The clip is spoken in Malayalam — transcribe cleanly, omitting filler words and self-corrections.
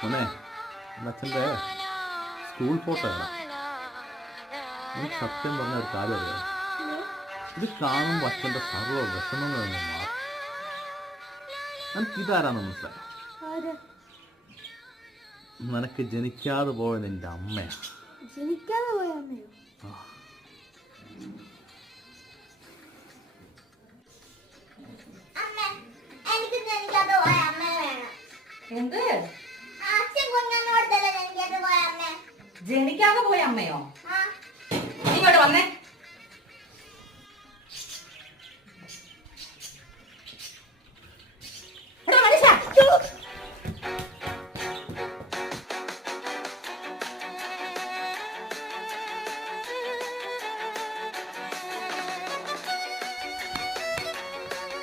മോനെ അച്ഛൻ്റെ സ്കൂൾ ഫോട്ടോ ആണ്. എനിക്ക് സത്യം പറഞ്ഞ ഒരു കാര്യം അറിയാം. ഇത് കാണുമ്പോൾ അച്ഛൻ്റെ സർവ്വ വിഷമങ്ങളൊന്നും മാറും. എനിക്ക് ഇതാരാന്ന് മനസ്സിലായി. നിനക്ക് ജനിക്കാതെ പോയ നിന്റെ അമ്മയാണ്. ജനിക്കാതെ പോയ അമ്മയോ? എന്ത് ജനിക്കാതെ പോയ അമ്മയോ? ഇങ്ങോട്ട് വന്നേ.